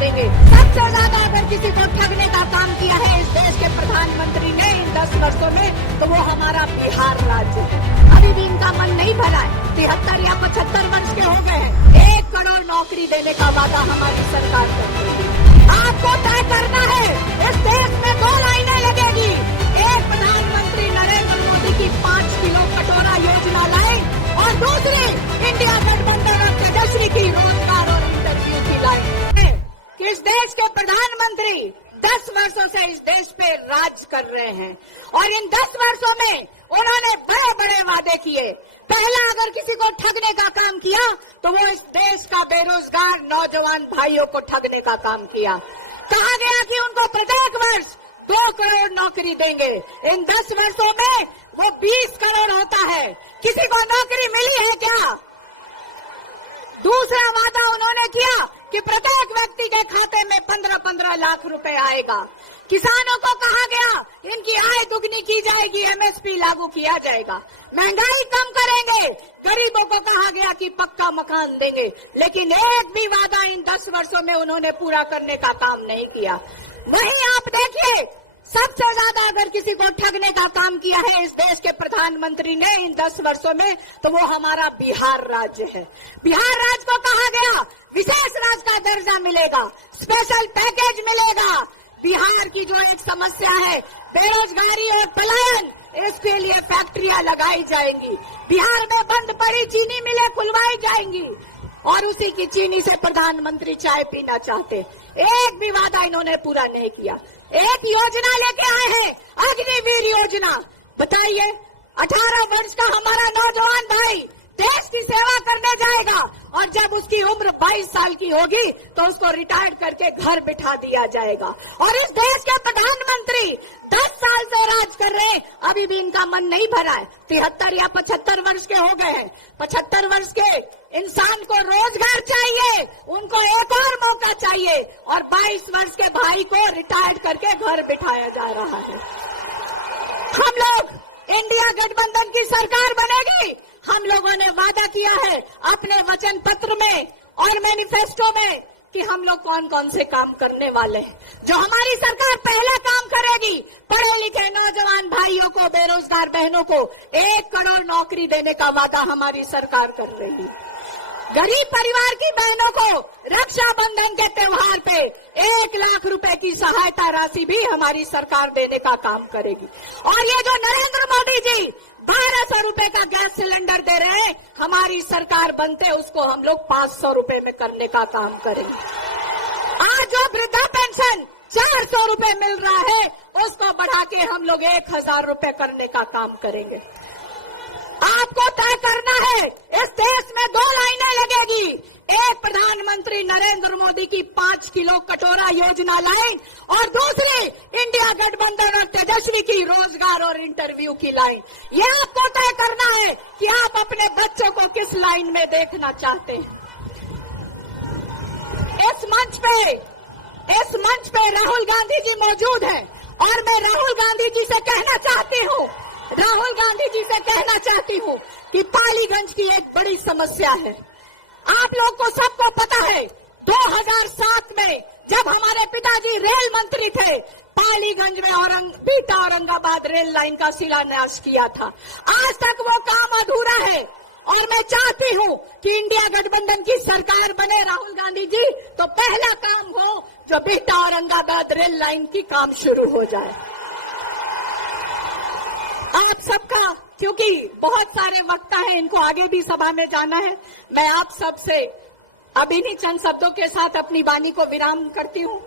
देंगे। सबसे ज्यादा अगर किसी को ठगने का काम किया है इस देश के प्रधानमंत्री ने इन 10 वर्षों में, तो वो हमारा बिहार राज्य है। अभी भी इनका मन नहीं भरा है। 73 या 75 वर्ष के हो गए हैं। 1 करोड़ नौकरी देने का वादा हमारी सरकार कर रही है। आपको तय करना है, इस देश में 2 लाइनें लगेगी। एक, प्रधानमंत्री नरेंद्र मोदी की 5 किलो कटोरा योजना लाए, और दूसरी इंडिया गठबंधन और तेजस्वी की रोजगार और इंटरव्यू की लाइन। कि इस देश के प्रधानमंत्री 10 वर्षों से इस देश पे राज कर रहे हैं, और इन 10 वर्षों में उन्होंने बड़े बड़े वादे किए। पहला, अगर किसी को ठगने का काम किया तो वो इस देश का बेरोजगार नौजवान भाइयों को ठगने का काम किया। कहा गया कि उनको प्रत्येक वर्ष 2 करोड़ नौकरी देंगे। इन 10 वर्षों में वो 20 करोड़ होता है। किसी को नौकरी मिली है क्या? दूसरा वादा उन्होंने किया कि प्रत्येक व्यक्ति के खाते में 15-15 लाख रुपए आएगा। किसानों को कहा गया इनकी आय दुगनी की जाएगी, एमएसपी लागू किया जाएगा, महंगाई कम करेंगे। गरीबों को कहा गया कि पक्का मकान देंगे, लेकिन एक भी वादा इन 10 वर्षों में उन्होंने पूरा करने का काम नहीं किया। वहीं आप देखिए, सबसे ज्यादा अगर किसी को ठगने का काम किया है इस देश के प्रधानमंत्री ने इन 10 वर्षों में, तो वो हमारा बिहार राज्य है। बिहार राज्य को कहा गया विशेष राज्य का दर्जा मिलेगा, स्पेशल पैकेज मिलेगा। बिहार की जो एक समस्या है बेरोजगारी और पलायन, इसके लिए फैक्ट्रियां लगाई जाएंगी। बिहार में बंद पड़ी चीनी मिलें खुलवाई जाएंगी, और उसी की चीनी से प्रधानमंत्री चाय पीना चाहते। एक भी वादा इन्होंने पूरा नहीं किया। एक योजना लेके आए हैं, अग्निवीर योजना। बताइए, 18 वर्ष का हमारा नौजवान भाई देश की सेवा करने जाएगा, और जब उसकी उम्र 22 साल की होगी तो उसको रिटायर्ड करके घर बिठा दिया जाएगा। और इस देश के प्रधानमंत्री 10 साल से राज कर रहे हैं, अभी भी इनका मन नहीं भरा है। 73 या 75 वर्ष के हो गए हैं। 75 वर्ष के इंसान को रोजगार चाहिए, उनको एक और मौका चाहिए, और 22 वर्ष के भाई को रिटायर्ड करके घर बिठाया जा रहा है। हम लोग इंडिया गठबंधन की सरकार बनेगी। हम लोगों ने वादा किया है अपने वचन पत्र में और मैनिफेस्टो में कि हम लोग कौन कौन से काम करने वाले हैं। जो हमारी सरकार पहला काम करेगी, पढ़े लिखे नौजवान भाइयों को, बेरोजगार बहनों को 1 करोड़ नौकरी देने का वादा हमारी सरकार कर रही है। गरीब परिवार की बहनों को रक्षाबंधन के त्योहार पे 1 लाख रुपए की सहायता राशि भी हमारी सरकार देने का काम करेगी। और ये जो नरेंद्र मोदी जी 1200 रुपए का गैस सिलेंडर दे रहे हैं, हमारी सरकार बनते उसको हम लोग 500 रुपए में करने का काम करेंगे। आज जो वृद्धा पेंशन 400 रुपए मिल रहा है, उसको बढ़ा के हम लोग 1000 रुपए करने का काम करेंगे। आपको तय करना है, इस देश में 2 लाइनें लगेगी। एक, प्रधानमंत्री नरेंद्र मोदी की 5 किलो कटोरा योजना लाइन, और दूसरी इंडिया गठबंधन और तेजस्वी की रोजगार और इंटरव्यू की लाइन। ये आपको तय करना है कि आप अपने बच्चों को किस लाइन में देखना चाहते हैं। इस मंच पे राहुल गांधी जी मौजूद हैं, और मैं राहुल गांधी जी से कहना चाहती हूँ कि पालीगंज की एक बड़ी समस्या है। आप लोग को सबको पता है, 2007 में जब हमारे पिताजी रेल मंत्री थे, पालीगंज में बीटा औरंगाबाद रेल लाइन का शिलान्यास किया था। आज तक वो काम अधूरा है, और मैं चाहती हूँ कि इंडिया गठबंधन की सरकार बने राहुल गांधी जी, तो पहला काम हो जो बीटा औरंगाबाद रेल लाइन की काम शुरू हो जाए। आप सबका, क्योंकि बहुत सारे वक्ता हैं, इनको आगे भी सभा में जाना है, मैं आप सबसे अभी नहीं चंद शब्दों के साथ अपनी वाणी को विराम करती हूँ।